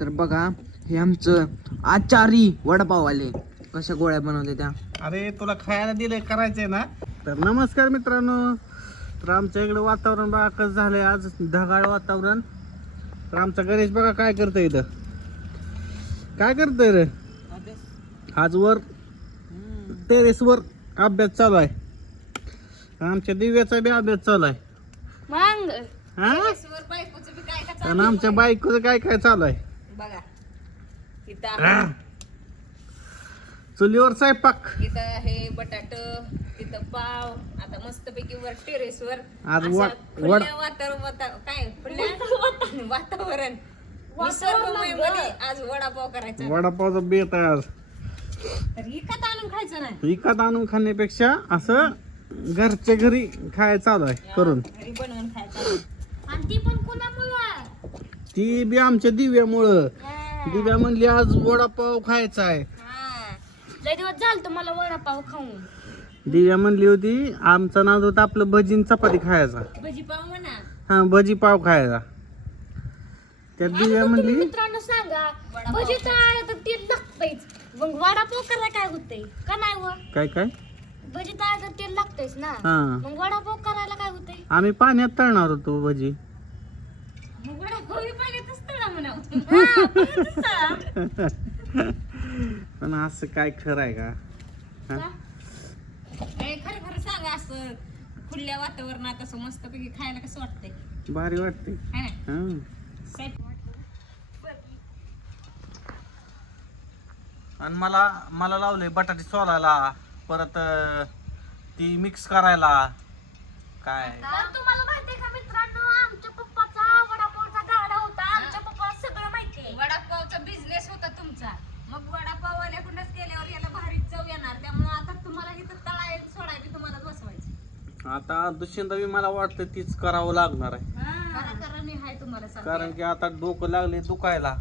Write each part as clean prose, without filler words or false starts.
तर बघा हे आमचं आचारी वडापाववाले कशा गोळ्या बनवले त्या. अरे तुला खायला दिलंय करायचंय ना. तर नमस्कार मित्रांनो. तर आमच्या इकडे वातावरण बघा कसं झालंय, आज ढगाळ वातावरण. तर आमचा गणेश बघा काय करतोय इथं, काय करतोय रे. आज वर टेरेस वर अभ्यास चालू आहे. आमच्या दिव्याचा बी अभ्यास चालू आहे. हा? आणि आमच्या बायकोचं काय काय चालू आहे बघा. हा. चुलीवर स्वयंपाक. इथं हे बटाट, तिथं पाव. आता मस्तपैकी वर टेरेस वर आज वातावरण निसर्गमय मध्ये आज वडापाव करायचा. वडापावचा बेत आहे आज. तर विकत आणून खायचं नाही, विकत आणून खाण्यापेक्षा असं घरच्या घरी खायचं चालू आहे करून. घरी बनवून खायचं. आणि ती पण कोणामुळं? ती बी आमच्या दिव्यामुळं. दिव्या म्हणली आज वडापाव खायचा आहे. लय दिवस झालं तर मला वडापाव खाऊन. दिव्या म्हणली होती आमचा नाद होता आपलं भजी चपाती खायचा. भजी पाव म्हणा. हा भजी पाव खायचा. त्या दिव्या म्हणली मित्रांनो सांगा, भजी तळायला तर तेल लागतंयच, मग वडापाव करायला काय होतंय का नाही? व काय काय भजी तळायला तर तेल लागतंयच ना. हा मग वडापाव करायला काय होतंय? आम्ही पाण्यात तळणार होतो भजी. मग वडापाव ही पाण्यातच तळा म्हणा. पण असं काय खरं आहे का? हा? खरं खरं सांगा, असं खुल्या वातावरणात असं मस्तपैकी खायला कसं वाटतंय? भारी वाटते. है ना? हा. आणि मला लावले बटाटे सोलायला, परत ती मिक्स करायला. काय तुम्हाला माहितीये का मित्रांनो, आमच्या पप्पाचा वडापावचा गाडा होता. आमच्या पप्पाला सगळं माहितीये. वडापावचा बिझनेस होता तुमचा. मग वडापाववाल्याकडूनच केल्यावर याला भारी चव येणार. त्यामुळे आता तुम्हाला इथं तळायला सोडायला तुम्हालाच बसवायचं. आता दुसऱ्यांदा बी मला वाटतं तीच करावं लागणार आहे. करा मी हाय तुम्हाला सांगते. कारण की आता डोकं लागले दुखायला,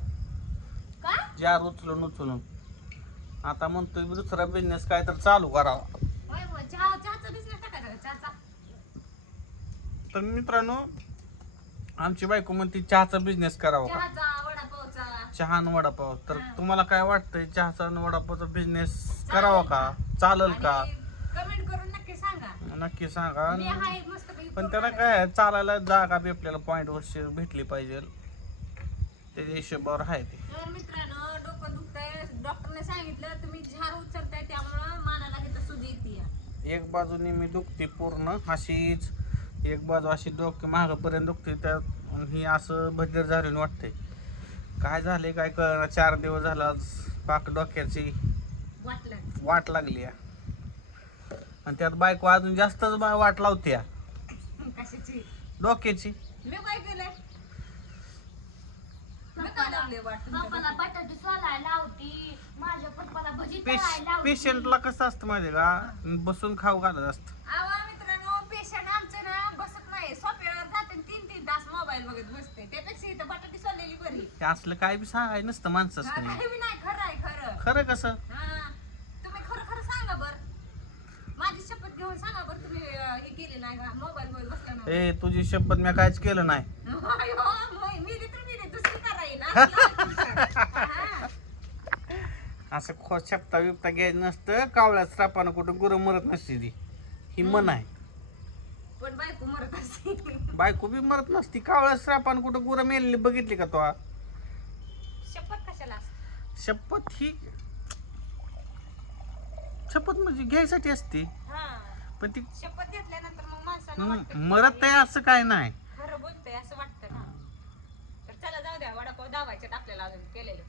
का? जार उचलून. आता म्हणतोय दुसरा बिझनेस काय तर चालू करावा. होय होय, चहाचा बिझनेस टाकायचा का? चहाचा. तर मित्रांनो आमची बायको म्हणते चहाचा बिझनेस करावा का, चहाचा, वडापावचा. चहा आणि वडापाव. तर तुम्हाला काय वाटतंय, चहाचा आणि वडापावचा बिझनेस करावा का, चालेल का? कमेंट करून नक्की सांगा. नक्की सांगा. मी हाय मस्तपैकी पण त्याला काय आहे, चालायला जागा बी आपल्याला पॉइंट वर भेटली पाहिजे, त्याच्या हिशोबावर आहे ते. तर मित्रांनो, डोकं दुखतंय, डॉक्टरने सांगितलं तुम्ही झाड उचलताय त्यामुळं मानाला तिथं सुजी येते. एक बाजूने मी दुखते पूर्ण अशीच, एक बाजू अशी डोके मागपर्यंत दुखते. त्या ही असं बधीर झालेलं वाटते. काय झाले काय कळणार. 4 दिवस झाला पाक डोक्याची वाट लागली आहे. आणि त्यात बायको अजून जास्तच वाट लावते कशाची? डोक्याची. मी काय केलंय? पप्पाला बटाटे सोलायला लावती, माझ्या पप्पाला भजी तळायला लावती. पेशंटला कसं असतं माहिती का, बसून खाऊ घालत असतं. आवा मित्रांनो, पेशंट आमचं ना बसत नाही, सोफ्यावर जाते 3-3 तास मोबाईल बघत बसते. त्यापेक्षा इथं बटाटी सोललेली बरी. ते असलं काय बी सांगायचं नसतं माणसाच. काही बी नाही, खरं आहे खरं. खरं कसं? हा, तुम्ही खरं खरं सांगा बर. माझी शपथ घेऊन सांगा बर, तुम्ही हे केले नाही का, मोबाईल वर बसला नाही. ए तुझी शपथ मी काहीच केलं नाही. मी देतो दुसरी करायला ना. असं शपथा बिपता घ्यायचं नसतं. कावळ्या श्रापानं कुठं गुरं मरत नसते ती, ही मन आहे. पण बायको मरत असते. बायको बी मरत नसती. कावळ्या श्रापानं कुठं गुरं मेलेली बघितली का तो? शपथ कशाला असते? शपथ ही शपथ म्हणजे घ्यायसाठी असते. पण ती शपथ घेतल्यानंतर मग माणसाला वाटतं मरत आहे असं काय नाही. खरं बोलतंय असं वाटतं ना. तर चला जाऊ द्या, वडापाव दावायचे आपल्याला अजून केलेलं.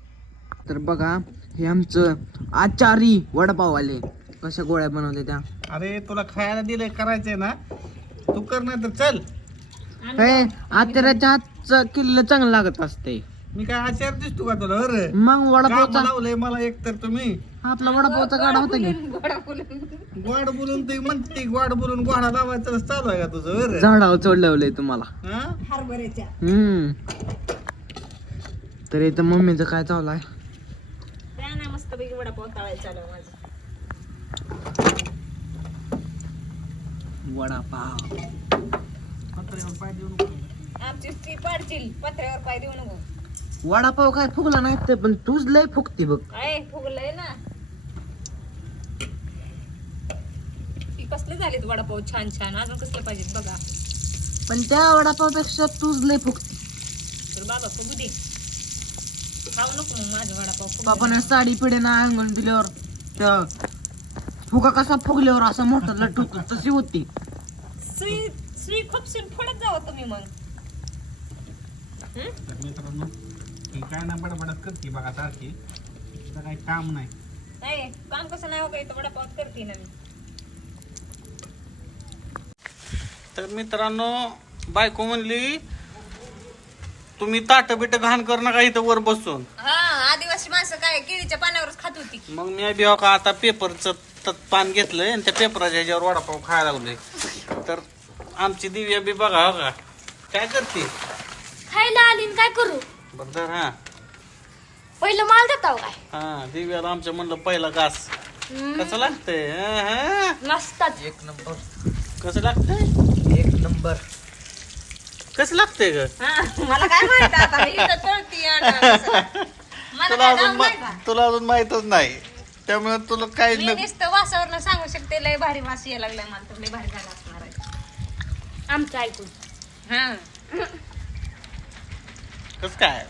तर बघा हे आमचं आचारी वडापाववाले कशा गोळ्या बनवले त्या. अरे तुला खायला दिलंय करायचंय ना, तू कर नाही तर चल. हे आचार्याच्या हातचं किल्ल चांगलं लागत असते. मी काय आचार दिसतो का तुला? अरे मग वडापावचा लावलंय मला एक तर तुम्ही. आपला वडापावचा गाडा होता की गोड बोलून ते म्हणते, गोड बोलून गोडा लावायचं चालू आहे का तुझं? अरे झाडावर चढलवलंय तुम्हाला. हा? हरभऱ्याच्या. तर इथं मम्मीचं काय चालू आहे? त्या नाही मस्तपैकी वडापाव तळायचं चालू आहे माझं. वडापाव पाय देऊ नको. आमची ती पाडशील, पत्र्यावर पाय देऊ नको. वडापाव काय फुगला नाही ते, पण तूच लय फुगते बघ. काय फुगलंय ना. ती कसले झालेत वडापाव छान छान, अजून कसले पाहिजेत बघा. पण त्या वडापावपेक्षा तूच लय फुगते. तर बाबा फुगू दे, खाऊ नको मग माझं वडापाव. बापाने साडी पिढे ना अंगण दिल्यावर त्या फुगा कसा फुगल्यावर असा मोठा लट्टू होतो तशी होती. सुई सुई खूपशीन फोडत जावं तुम्ही मग. तर मित्रांनो ही काय ना बडबडत करते बघा सारखी, तिचं काही काम नाही. नाही काम कसं नाही हो का, इथं वडापाव करते ना मी. तर मित्रांनो बायको म्हणली तुम्ही ताट बिट घाण कर नका इथं वर बसून. हा आदिवासी माणसं काय केळीच्या पानावरच खात होती. मग मी बी का आता पेपरचं पान घेतलंय आणि त्या पेपराच्या ह्याच्यावर वडापाव खायला लागलोय. तर आमची दिव्या बी बघा हो का काय करते. खायला आली काय करू, बरं तर हा पहिलं माल देता काय. हा दिव्याला आमच्या म्हणलं पहिला घास कसं लागतंय. मस्तच. एक नंबर, कसं लागतंय, एक नंबर. कसं लागतंय ग. मला काय माहित आता, मी इथं तळती मला तुला काय अजून नाव नाही का? तुला अजून माहितच नाही, त्यामुळे तुला काहीच मी नाही. नुसतं वासावरनं सांगू शकते लय भारी वास यायला लागलाय मला, तर लय भारी झाला असणार आहे आमचं ऐकून. हा कसं काय